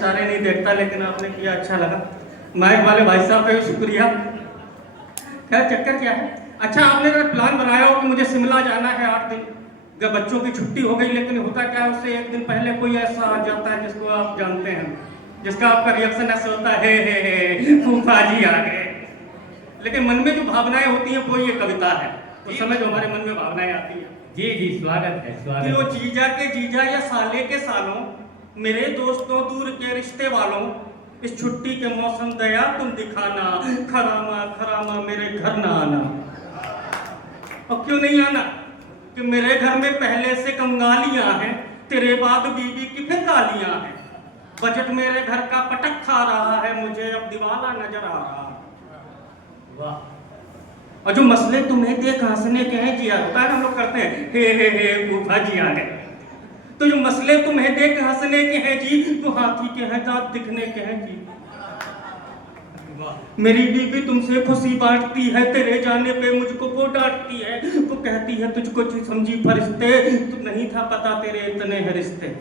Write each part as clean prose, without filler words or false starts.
इशारे नहीं देखता, लेकिन आपने किया अच्छा लगा। माइक वाले भाई साहब का भी शुक्रिया। खैर चक्कर क्या है, अच्छा आपने अगर प्लान बनाया हो कि मुझे शिमला जाना है 8 दिन, अगर बच्चों की छुट्टी हो गई, लेकिन होता क्या है उससे एक दिन पहले कोई ऐसा आ जाता है जिसको आप जानते हैं, जिसका आपका रिएक्शन ऐसे होता है, हे फूफा जी आ गए। लेकिन मन में जो भावनाएं होती हैं वो ये कविता है, उस समय जो हमारे मन में भावनाएं आती हैं। जी जी, स्वागत है, कि स्वागत वो है। जीजा के जीजा या साले के सालों, मेरे दोस्तों दूर के रिश्ते वालों, इस छुट्टी के मौसम दया तुम दिखाना, खरामा खरामा मेरे घर ना आना। और क्यों नहीं आना, कि मेरे घर में पहले से कंगालियां हैं, तेरे बाद बीवी की फिर गालियां हैं। बजट मेरे घर का पटक खा रहा है, मुझे अब दिवाला नजर आ रहा है। वाह। और जो मसले तुम्हें देख हंसने के हैं, जिया होता है ना, हम लोग करते हैं हे फूफा जी आ गए। तो जो मसले तुम्हें देख हंसने के हैं जी, तो हाथी के हैं दांत दिखने के हैं जी। मेरी बीवी तुमसे खुशी बांटती है, तेरे जाने पे मुझको वो डांटती है, वो कहती है तुझको समझी फरिश्ते, तू नहीं था पता तेरे इतने हैं रिश्ते।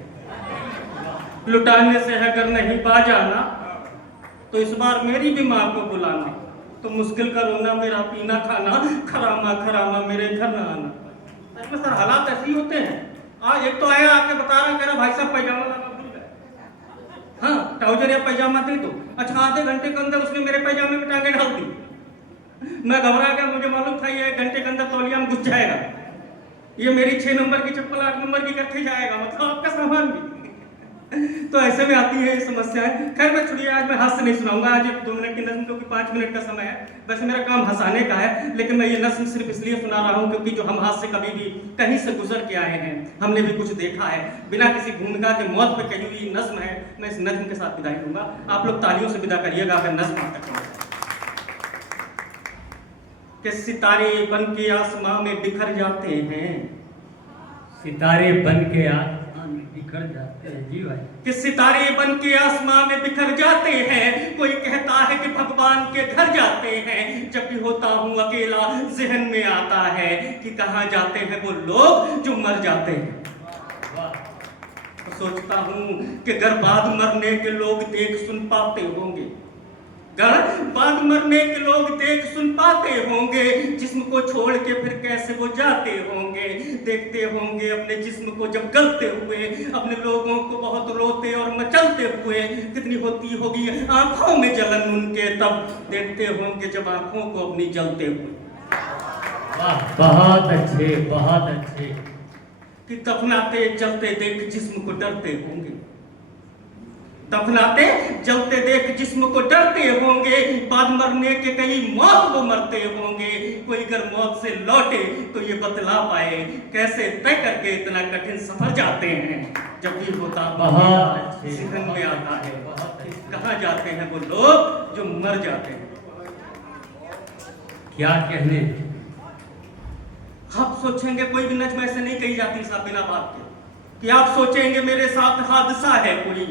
लुटाने से अगर नहीं पा जाना, तो इस बार मेरी भी माँ को बुलाना, तो मुश्किल करो ना मेरा पीना खाना, खरामा खरामा मेरे घर ना आना। सच में सर हालात ऐसे ही होते हैं। एक तो आया आके बता रहा, कह रहा भाई साहब पैजामा लाना भूल गए, हाँ ट्राउजर या पैजामा दे दो। अच्छा आधे घंटे के अंदर उसने मेरे पैजामे में टांगे डाल दी। मैं घबरा गया, मुझे मालूम था ये 1 घंटे के अंदर तौलिया में घुस जाएगा, ये मेरी 6 नंबर की चप्पल 8 नंबर की इकट्ठे जाएगा, मतलब आपका सामान भी। तो ऐसे में आती है ये समस्याएं। खैर मैं छुड़िए, आज मैं हाथ से नहीं सुनाऊंगा, आज 2 मिनट की नज्म, क्योंकि 5 मिनट का समय है। वैसे मेरा काम हंसाने का है, लेकिन मैं ये नज्म सिर्फ इसलिए सुना रहा हूँ क्योंकि जो हम हाथ से कभी भी कहीं से गुजर के आए हैं, हमने भी कुछ देखा है, बिना किसी भूमिका के मौत पे कही हुई नज्म है। मैं इस नज्म के साथ विदाई दूंगा, आप लोग तालियों से विदा करिएगा अगर नज्म आप तक कि सितारे बन के आसमां में बिखर जाते हैं, सितारे बन के आसमान में बिखर जाते हैं। जी भाई। कि सितारे बन के आसमां में बिखर जाते हैं, कोई कहता है कि भगवान के घर जाते हैं। जब भी होता हूँ अकेला जहन में आता है कि कहाँ जाते हैं वो लोग जो मर जाते हैं। तो सोचता हूँ कि घर बाद मरने के लोग देख सुन पाते होंगे, घर बाद मरने के लोग देख सुन पाते होंगे, जिस्म को छोड़ के फिर कैसे वो जाते होंगे। देखते होंगे अपने जिस्म को जब गलते हुए, अपने लोगों को बहुत रोते और मचलते हुए, कितनी होती होगी आंखों में जलन उनके, तब देखते होंगे जब आंखों को अपनी जलते हुए। वाह, बहुत अच्छे, बहुत अच्छे। कि दफनाते जलते देख जिस्म को डरते होंगे, दफनाते जलते देख जिस्म को डरते होंगे, बाद मरने के कई मौत वो मरते होंगे। कोई अगर मौत से लौटे तो ये बतला पाए कैसे तय करके इतना कठिन सफर जाते हैं। जब भी होता बहुत सीधन में आता है, कहाँ जाते हैं वो लोग जो मर जाते हैं। क्या कहने। आप सोचेंगे कोई भी नज्म ऐसे नहीं कही जाती साहब बिना बात के, कि आप सोचेंगे मेरे साथ हादसा है कोई,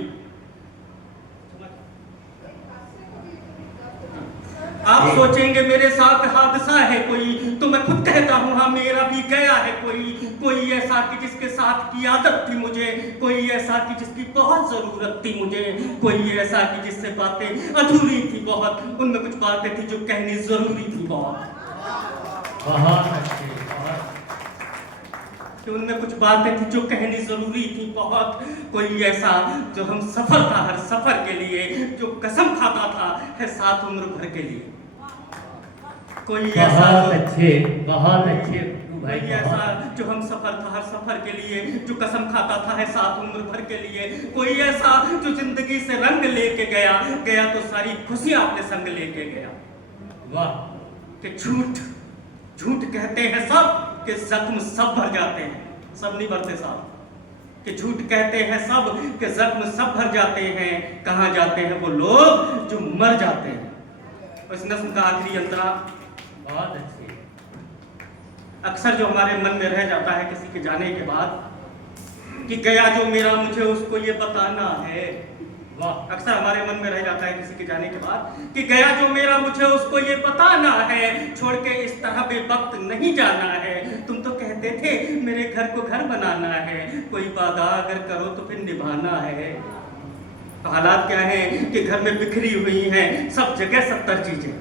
आप सोचेंगे मेरे साथ हादसा है कोई, तो मैं खुद कहता हूँ हाँ मेरा भी गया है कोई। कोई ऐसा कि जिसके साथ की आदत थी मुझे, कोई ऐसा कि जिसकी बहुत जरूरत थी मुझे, कोई ऐसा कि जिससे बातें अधूरी थी बहुत, उनमें कुछ बातें थी जो कहनी जरूरी थी बहुत। बहुत अच्छे, बहुत। कि उनमें कुछ बातें थी जो कहनी जरूरी थी बहुत। कोई ऐसा जो हम सफर था हर सफर के लिए, जो कसम खाता था है साथ उम्र भर के लिए। कोई ऐसा बहुत अच्छे, बहुत अच्छे भाई। कोई ऐसा जो हम सफर था हर सफर के लिए, जो कसम खाता था है साथ उम्र भर के लिए। कोई ऐसा जो जिंदगी से रंग लेके गया, गया तो सारी खुशियां अपने संग लेके गया। वाह। कि झूठ झूठ कहते हैं सब कि जख्म सब भर जाते हैं, सब नहीं भरते साहब। कि झूठ कहते हैं सब कि जख्म सब भर जाते हैं, कहाँ जाते हैं वो लोग जो मर जाते हैं। इस नस्ल का आखिरी अंतरा बहुत अच्छे। अक्सर जो हमारे मन में रह जाता है किसी के जाने के बाद, कि गया जो मेरा मुझे उसको ये बताना है। वाह। अक्सर हमारे मन में रह जाता है किसी के जाने के बाद, कि गया जो मेरा मुझे उसको ये बताना है, छोड़ के इस तरह बेवक्त नहीं जाना है। तुम तो कहते थे मेरे घर को घर बनाना है, कोई वादा अगर करो तो फिर निभाना है। तो हालात क्या है कि घर में बिखरी हुई हैं सब जगह 70 चीजें।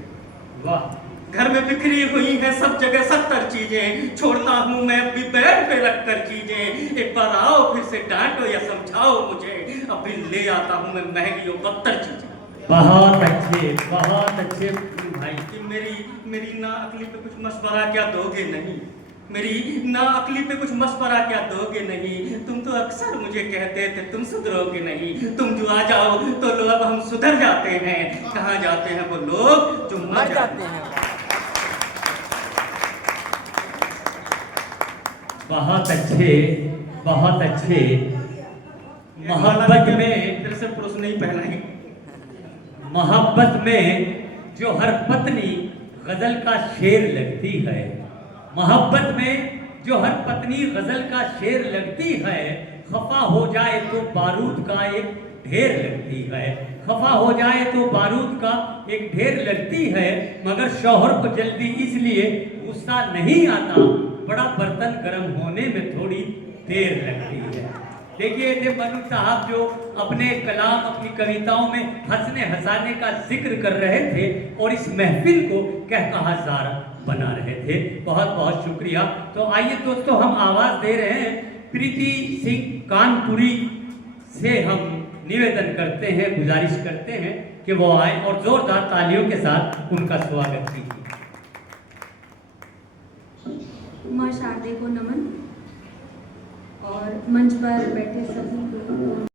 वाह, घर में बिखरी हुई हैं सब जगह 70 चीजें, छोड़ता हूँ मैं अपनी बेड पे रख कर चीजें। एक बार आओ फिर से डांटो या समझाओ मुझे, अभी ले आता हूँ मैं महंगी और बदतर चीजें। बहुत अच्छे भाई। कि मेरी ना अकली पे कुछ मशवरा क्या दोगे नहीं? मेरी ना अकली पे कुछ मशवरा क्या दोगे नहीं? तुम तो अक्सर मुझे कहते थे तुम सुधरोगे नहीं, तुम जो आ जाओ तो लोग अब हम सुधर जाते हैं। कहाँ जाते हैं वो लोग जो मर जाते हैं। बहुत अच्छे, बहुत अच्छे। मोहब्बत में, फिर से पुरुष नहीं पहना ही। मोहब्बत में जो हर पत्नी गजल का शेर लगती है, मोहब्बत में जो हर पत्नी गजल का शेर लगती है, खफा हो जाए तो बारूद का एक ढेर लगती है, खफा हो जाए तो बारूद का एक ढेर लगती है। मगर शौहर को जल्दी इसलिए गुस्सा नहीं आता, बड़ा बर्तन गर्म होने में थोड़ी देर लगती है। देखिए थे मनु साहब जो अपने कलाम, अपनी कविताओं में हंसने हंसाने का जिक्र कर रहे थे और इस महफिल को कहकहाजार बना रहे थे। बहुत बहुत शुक्रिया। तो आइए दोस्तों, हम आवाज दे रहे हैं प्रीति सिंह कानपुरी से। हम निवेदन करते हैं, गुजारिश करते हैं कि वो आए और जोरदार तालियों के साथ उनका स्वागत कीजिए। माँ शारदे को नमन और मंच पर बैठे सभी लोगों को